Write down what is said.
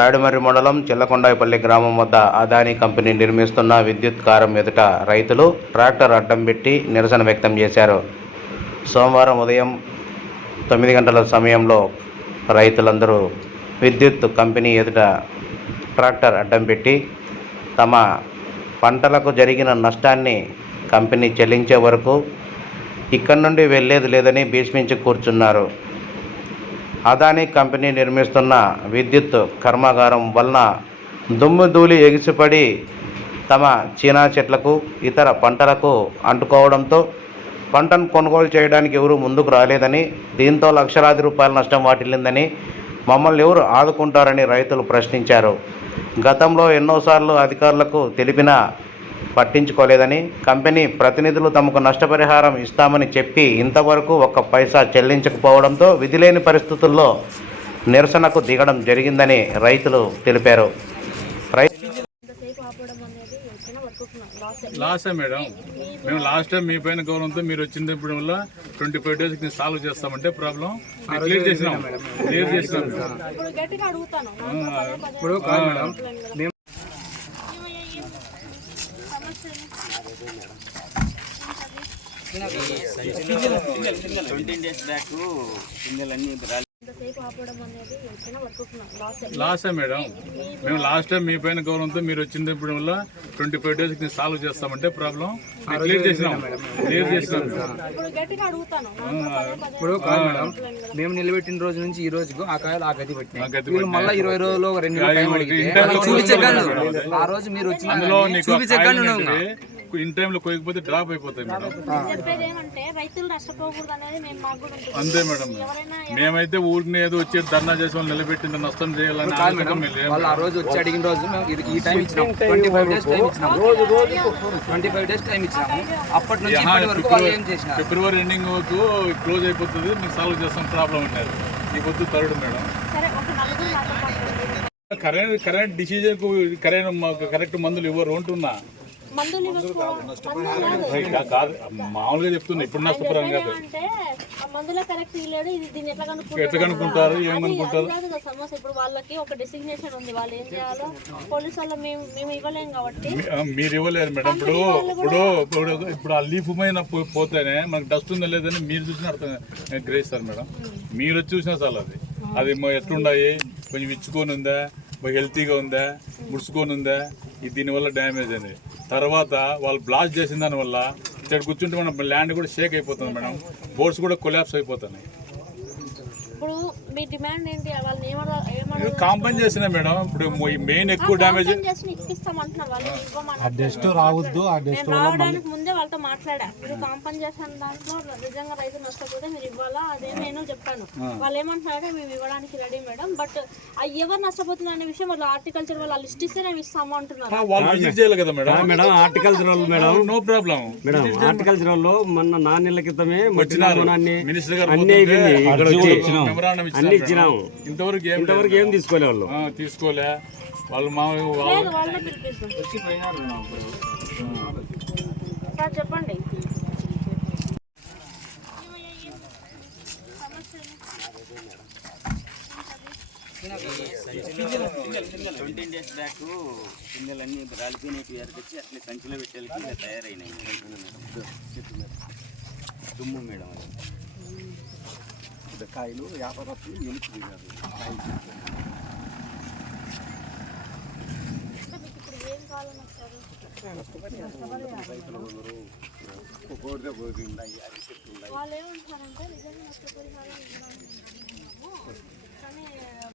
తాడిమర్రి మండలం చిల్లకొండాయిపల్లి గ్రామం వద్ద అదానీ కంపెనీ నిర్మిస్తున్న విద్యుత్ కారం ఎదుట రైతులు ట్రాక్టర్ అడ్డం పెట్టి నిరసన వ్యక్తం చేశారు. సోమవారం ఉదయం 9 గంటల సమయంలో రైతులందరూ విద్యుత్ కంపెనీ ఎదుట ట్రాక్టర్ అడ్డం పెట్టి తమ పంటలకు జరిగిన నష్టాన్ని కంపెనీ చెల్లించే వరకు ఇక్కడి నుండి వెళ్ళేది లేదని భీష్మించి కూర్చున్నారు. అదానీ కంపెనీ నిర్మిస్తున్న విద్యుత్ కర్మాగారం వలన దుమ్ము ధూళి ఎగిసిపడి తమ చీనా చెట్లకు ఇతర పంటలకు అంటుకోవడంతో పంటను కొనుగోలు చేయడానికి ఎవరూ ముందుకు రాలేదని, దీంతో లక్షలాది రూపాయల నష్టం వాటిల్లిందని, మమ్మల్ని ఎవరు ఆదుకుంటారని రైతులు ప్రశ్నించారు. గతంలో ఎన్నోసార్లు అధికారులకు తెలిపినా పట్టించుకోలేదని, కంపెనీ ప్రతినిధులు తమకు నష్టపరిహారం ఇస్తామని చెప్పి ఇంతవరకు ఒక్క పైసా చెల్లించకపోవడంతో విధిలేని పరిస్థితుల్లో నిరసనకు దిగడం జరిగిందని రైతులు తెలిపారు. లాసే మేడం, మేము లాస్ట్ టైం మీ పైన గౌరవంతో మీరు వచ్చింది వల్ల 25 డేస్కి సాల్వ్ చేస్తామంటే ప్రాబ్లం క్లియర్ చేసినాం. ఇప్పుడు మేము 20 డేస్ బ్యాక్ పిందెలన్నీ లాసే మేడం, మేము లాస్ట్ టైం మీ పైన గౌరవంతో మీరు వచ్చింది వల్ల 25 డేస్కి సాల్వ్ చేస్తామంటే ప్రాబ్లం క్లియర్ చేసినాం. ఇప్పుడు మేము నిలబెట్టిన రోజు నుంచి ఈ రోజుకు ఆ కాయలు ఆ గది పెట్టినాం. మళ్ళీ 20 రోజుల్లో 2 టైం అడిగితే ఆ రోజు మీరు వచ్చిన ఇన్ టైంలో కోయకపోతే డ్రాప్ అయిపోతాయి మేడం. అంతే మేడం, మేమైతే ఊరికి ఏదో వచ్చి ధర్నా చేసి వాళ్ళు నిలబెట్టింది నష్టం చేయాలని వాళ్ళు ఆ రోజు వచ్చి అడిగిన రోజు మేము ఈ టైం ఇచ్చినాం. 25 డేస్ టైం ఇచ్చినాము. 25 డేస్ టైం ఇచ్చినాము. అప్పటి నుంచి ఇప్పటి వరకు వాళ్ళు ఏం చేసినారు? ఫిబ్రవరి ఎండింగ్ వరకు క్లోజ్ అయిపోతుంది, మీకు సాల్వ్ చేస్తాం ప్రాబ్లం ఉన్నారు. ఈ పొద్దు third madam, current decision correct మందులు ఇవ్వరు అంటున్నా. మామూలుగా చెప్తున్నా, ఇప్పుడు నష్టపరం కాదు. ఎట్లా కనుక్కుంటారు, ఏమనుకుంటారు? ఇప్పుడు వాళ్ళకి ఒక డెసిగ్నేషన్ ఉంది, వాళ్ళు ఏం చేయాలో పోలీసు వాళ్ళు మేము ఇవ్వలేము కాబట్టి మీరు ఇవ్వలేరు మేడం. ఇప్పుడు ఆ లీఫ్ పైన పోతేనే మనకు డస్ట్ ఉందా లేదని మీరు చూసిన అర్థం గ్రహిస్తారు మేడం. మీరు వచ్చి చూసినా చాలు అది ఎట్లున్నాయి, కొంచెం ఇచ్చుకొని ఉందా, హెల్తీగా ఉందా, ముడుచుకొని ఉందా, ఇది దీనివల్ల డ్యామేజ్ అయింది. తర్వాత వాళ్ళు బ్లాస్ట్ చేసిన దానివల్ల ఇక్కడ కూర్చుంటే మనం ల్యాండ్ కూడా షేక్ అయిపోతుంది మేడం, బోర్డ్స్ కూడా కొలాప్స్ అయిపోతున్నాయి. కాంపెన్సేషన్ మేడం, ఇప్పుడు మెయిన్ ఎక్కువ డ్యామేజ్ ముందే వాళ్ళతో మాట్లాడా. మీరు కాంపెన్సేషన్ దాంట్లో నిజంగా రైతు నష్టపోతే మీరు ఇవ్వాలా, అదే నేను చెప్పాను. వాళ్ళు ఏమంటున్నారంటే మేము ఇవ్వడానికి రెడీ మేడం, బట్ ఎవరు నష్టపోతున్నారు అనే విషయం వాళ్ళు హార్టికల్చర్ వాళ్ళు లిస్ట్ ఇస్తే మేము ఇస్తాము అంటున్నారు. హార్టికల్చర్ వాళ్ళు madam, no problem madam. Horticulture వాళ్ళు మొన్న 4 నెలల క్రితమే మినిస్టర్ గారు అన్ని ఇచ్చినాము. ఇంతవరకు ఏం తీసుకోలే వాళ్ళు, తీసుకోలే వాళ్ళు చెప్పండి. 20 డేస్ బ్యాక్ పిందెలన్నీ రాలిపోయినట్టు ఎరకొచ్చి అట్లా సంచిలో పెట్టేళ్ళకి ఇలా తయారైనాయి దుమ్ము మేడం. అది కాయలు వ్యాపారస్తులు ఎలుపు దిగారు. వాళ్ళు ఏమంటారంటే నిజంగా